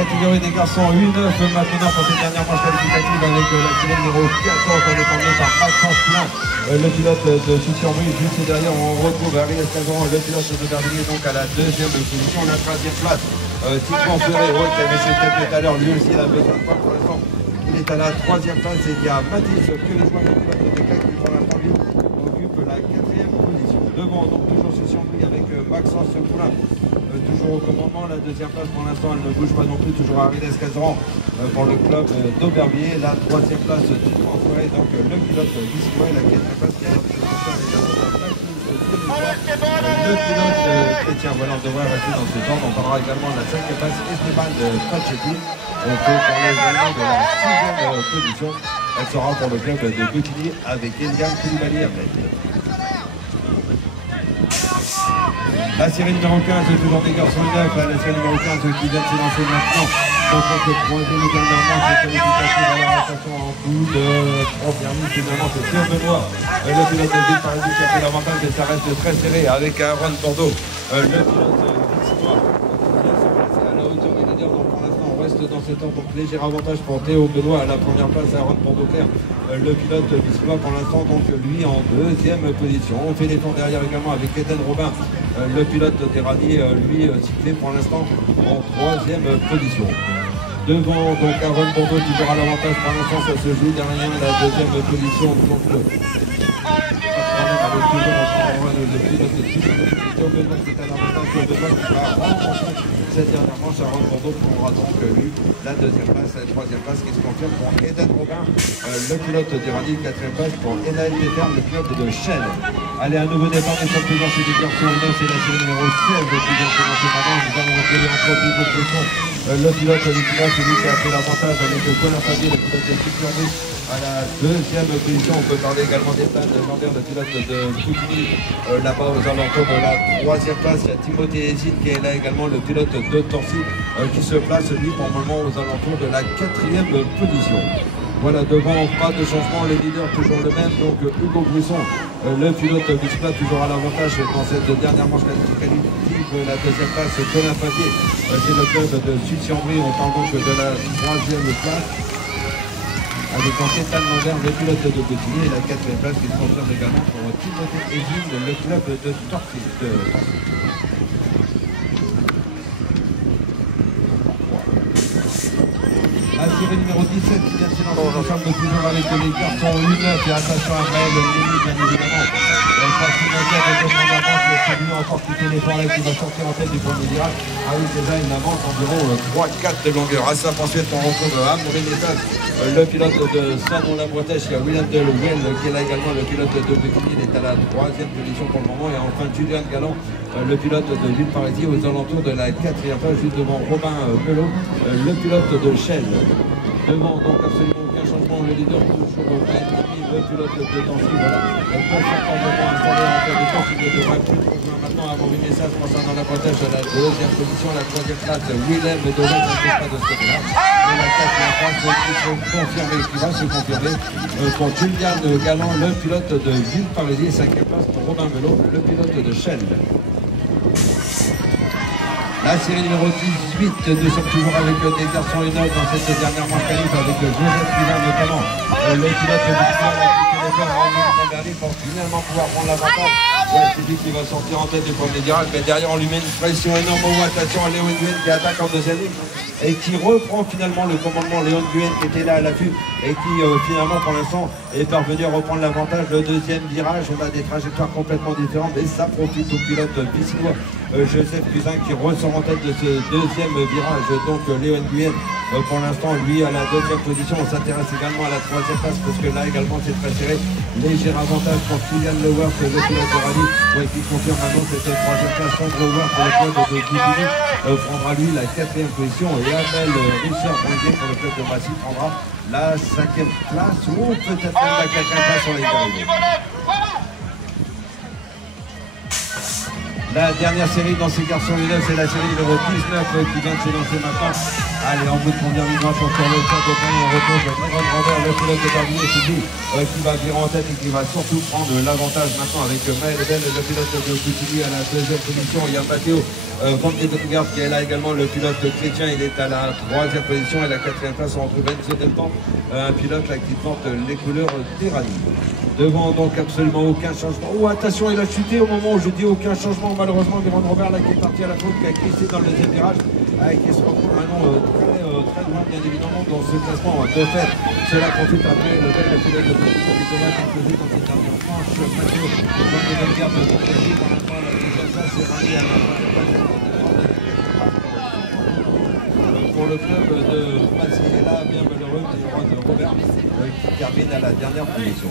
catégorie des garçons 8-9 maintenant pour cette dernière manche qualificative avec la sirène numéro 14 défendue par Maxence Poulain, le pilote de Sucy-en-Brie. Juste derrière on retrouve Ariel Escalzon, le pilote de Verdigny, donc à la deuxième position. La troisième place, Titouan Ferrero qui avait ses têtes tout à l'heure, lui aussi il a besoin de points pour l'instant. Il est à la troisième place et il y a Mathis Piolet-Joie, le pilote de Decathlon qui pour l'instant lui occupe la quatrième position. Devant donc toujours Sucy-en-Brie avec Maxence Poulain. Toujours au commandement, la deuxième place pour l'instant elle ne bouge pas non plus, toujours Ariel Escalzon pour le club d'Aubervilliers. La troisième place Titouan Ferré, donc le pilote d'Iscois. La quatrième place qui a le pilote Chrétien. Voilà, on devrait rester dans ce temps. On parlera également de la cinquième place Esteban de Pachetti. On peut parler également de la sixième position. Elle sera pour le club de Boutigny avec Eliane Koulibaly après. La série numéro 15, toujours des garçons 9, la série numéro 15 qui vient de se lancer maintenant. Donc le troisième et dernière manche de qualificative à la rotation en coup de première minute. Finalement, c'est Pierre Benoît, le pilote de Ville Paris qui a pris l'avantage et ça reste très serré avec Aaron Bordeaux, le pilote vicinois qui vient se placer à la hauteur des leaders. Donc pour l'instant, on reste dans cet ordre. Donc léger avantage pour Théo Benoît à la première place, Aaron Bordeaux-Claire, le pilote vicinois pour l'instant, donc lui en deuxième position. On fait les tours derrière également avec Eden Robin, le pilote d'Erani, lui situé pour l'instant en troisième position. Devant donc Aaron Bordeaux toujours à l'avantage pour l'instant, ça se joue derrière la deuxième position. Donc le pilote de Théo Benoît qui est à l'avantage, Théo Benoît qui va remporter cette dernière manche. Aaron Bordeaux prendra donc lui la deuxième place, la troisième place qui se confirme pour Eden Robin, le pilote d'Erani, quatrième place pour Enaël Déferme, le pilote de Chelles. Allez, un nouveau départ des champions chez les garçons. C'est la série numéro 16 qui vient de commencer maintenant. Nous allons retrouver en premier de pression le pilote vicinois, celui qui a fait l'avantage avec Colin Fabier, le pilote de Sucy-en-Brie à la deuxième position. On peut parler également d'Ethan Lander, le pilote de Boutigny, là-bas aux alentours de la troisième place. Il y a Timothée Hésine qui est là également, le pilote de Torcy, qui se place lui pour le moment aux alentours de la quatrième position. Voilà, devant, pas de changement, les leaders toujours le même, donc Hugo Brisson, le pilote vicinois toujours à l'avantage dans cette dernière manche qualificative. La deuxième place, Colin Fabier, c'est le club de Sucy-en-Brie. On parle donc de la troisième place avec Ethan Lander, le pilote de Boutigny, et la quatrième place qui se confirme également pour Timothée Hésine, le club de Torcy. La série numéro 17 qui vient de s'élancer ensemble toujours avec les garçons 8-9 et attention à Maël Mimi bien évidemment. Facilitateur de demande d'avance, c'est lui encore qui fait l'effort là qui va sortir en tête du premier virage. Ah oui, déjà une avance environ 3-4 de longueur. À sa ensuite on retrouve Amaury Nessas, le pilote de Saint-Nom-la-Bretèche. Il y a William Deleuil qui est là également, le pilote de Boutigny. Il est à la troisième position pour le moment. Et enfin Julien Galland, le pilote de Ville-Parisis aux alentours de la quatrième place, juste devant Robin Pelot, le pilote de Chelles. Devant donc absolument aucun changement, le leader toujours le pilote de Dancy. Voilà, confortablement installé en tête de course. Il ne devrait plus trouver maintenant à Amaury Nessas concernant la Bretèche à la deuxième position, la troisième place Willem Deleuil, ça ne fait pas de ce côté-là. Et la quatrième place qui va se confirmer pour Julien Galland, le pilote de Ville-Parisis, et cinquième place pour Robin Melot, le pilote de Chelles. La série numéro 18, nous sommes toujours avec des garçons et notes dans cette dernière manche qualif avec Joseph Pilin notamment, le pilote de Victoire qui fait l'effort en dernier pour finalement pouvoir prendre l'avantage. Ouais, c'est lui qui va sortir en tête du premier virage, mais derrière on lui met une pression énorme. Attention à Léon Nguyen qui attaque en deuxième ligne et qui reprend finalement le commandement. Léon Nguyen qui était là à l'affût et qui finalement pour l'instant est parvenu à reprendre l'avantage. Le deuxième virage, on a des trajectoires complètement différentes et ça profite au pilote vicinois Joseph Cusin qui ressort en tête de ce deuxième virage. Donc Léon Nguyen pour l'instant lui à la deuxième position. On s'intéresse également à la troisième place parce que là également c'est très serré. Léger avantage pour Kylian Leworth, le pilote de rallye, qui confirme maintenant cette troisième place. Sandro Leworth pour le club de Boutigny prendra lui la quatrième position et Abel Richard Bronguet pour le club de Massy prendra la cinquième place ou peut-être même la quatrième place sur les gars. La dernière série dans ces garçons du 9, c'est la série numéro 19 qui vient de s'élancer maintenant. Allez, en bout de première ligne droite, encore le top de on retrouve Aaron Robert, le pilote de Barbier, c'est lui qui va virer en tête et qui va surtout prendre l'avantage maintenant avec Maël Ben, le pilote de Coutini à la deuxième position. Il y a Matteo Van Devengaard qui est là également, le pilote chrétien, il est à la troisième position et la quatrième place entre Ben Zodenkamp, un pilote là qui porte les couleurs des rallyes. Devant donc absolument aucun changement. Oh attention, il a chuté au moment où je dis aucun changement. Malheureusement, Aaron Robert là qui est parti à la faute, qui a glissé dans le deuxième virage, qui se retrouve maintenant très loin bien évidemment dans ce classement. De fait, cela profite après le bel pilote de Thomas qui faisait dans cette dernière tranche. Mathieu Van Devengaard de Montpellier, pour l'instant la deuxième place est ramenée à la troisième place. Pour le club de Passy, il est là, bien malheureux, Aaron Robert qui termine à la dernière position.